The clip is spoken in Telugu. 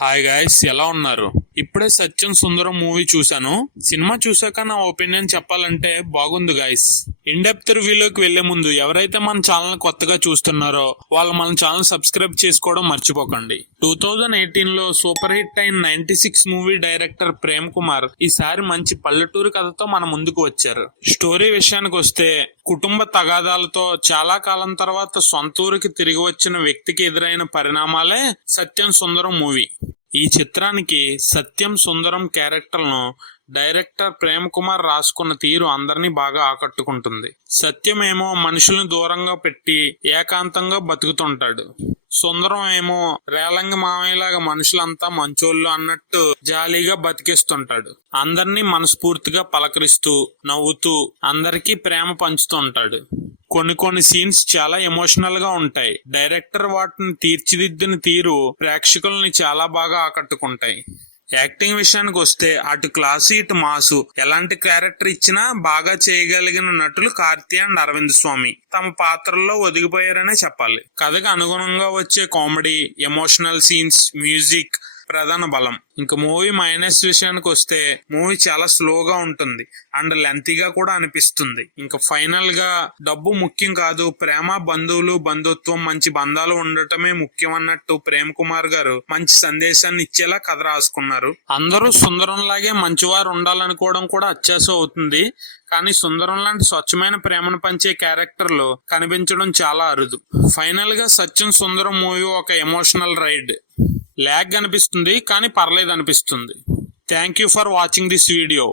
హాయ్ గాయ్స్, ఎలా ఉన్నారు? ఇప్పుడే సత్యం సుందరం మూవీ చూశాను. సినిమా చూసాక నా ఒపీనియన్ చెప్పాలంటే బాగుంది గాయ్స్. ఇన్ డెప్త్ రివ్యూలోకి వెళ్లే ముందు ఎవరైతే మన ఛానల్ కొత్తగా చూస్తున్నారో వాళ్ళు మన ఛానల్ సబ్స్క్రైబ్ చేసుకోవడం మర్చిపోకండి. 2018 లో సూపర్ హిట్ అయిన 96 మూవీ డైరెక్టర్ ప్రేమ్ కుమార్ ఈసారి మంచి పల్లెటూరు కథతో మన ముందుకు వచ్చారు. స్టోరీ విషయానికి వస్తే, కుటుంబ తగాదాలతో చాలా కాలం తర్వాత సొంత ఊరికి తిరిగి వచ్చిన వ్యక్తికి ఎదురైన పరిణామాలే సత్యం సుందరం మూవీ. ఈ చిత్రానికి సత్యం సుందరం క్యారెక్టర్ను డైరెక్టర్ ప్రేమ్ కుమార్ రాసుకున్న తీరు అందరినీ బాగా ఆకట్టుకుంటుంది. సత్యం ఏమో మనుషుల్ని దూరంగా పెట్టి ఏకాంతంగా బతుకుతుంటాడు. సుందరం ఏమో రేలంగి మామయ్యలాగా మనుషులంతా మంచోళ్ళు అన్నట్టు జాలీగా బతికిస్తుంటాడు. అందరినీ మనస్ఫూర్తిగా పలకరిస్తూ నవ్వుతూ అందరికీ ప్రేమ పంచుతుంటాడు. కొన్ని సీన్స్ చాలా ఎమోషనల్ గా ఉంటాయి. డైరెక్టర్ వాటిని తీర్చిదిద్దిన తీరు ప్రేక్షకుల్ని చాలా బాగా ఆకట్టుకుంటాయి. యాక్టింగ్ విషయానికి వస్తే అటు క్లాసు ఇటు మాసు ఎలాంటి క్యారెక్టర్ ఇచ్చినా బాగా చేయగలిగిన నటులు కార్తీ అండ్ అరవింద్ స్వామి తమ పాత్రల్లో ఒదిగిపోయారనే చెప్పాలి. కథకు అనుగుణంగా వచ్చే కామెడీ, ఎమోషనల్ సీన్స్, మ్యూజిక్ ప్రధాన బలం. ఇంకా మూవీ మైనస్ విషయానికి వస్తే మూవీ చాలా స్లోగా ఉంటుంది అండ్ లెంతీగా కూడా అనిపిస్తుంది. ఇంకా ఫైనల్ గా డబ్బు ముఖ్యం కాదు, ప్రేమ, బంధువులు, బంధుత్వం, మంచి బంధాలు ఉండటమే ముఖ్యం అన్నట్టు ప్రేమ్ కుమార్ గారు మంచి సందేశాన్ని ఇచ్చేలా కథ రాసుకున్నారు. అందరూ సుందరం లాగే మంచివారు ఉండాలనుకోవడం కూడా అత్యాశ అవుతుంది. కానీ సుందరం లాంటి స్వచ్ఛమైన ప్రేమను పంచే క్యారెక్టర్లు కనిపించడం చాలా అరుదు. ఫైనల్ గా సత్యం సుందరం మూవీ ఒక ఎమోషనల్ రైడ్. లాగ్ అనిపిస్తుంది కానీ పర్లేదు అనిపిస్తుంది. Thank you for watching this video.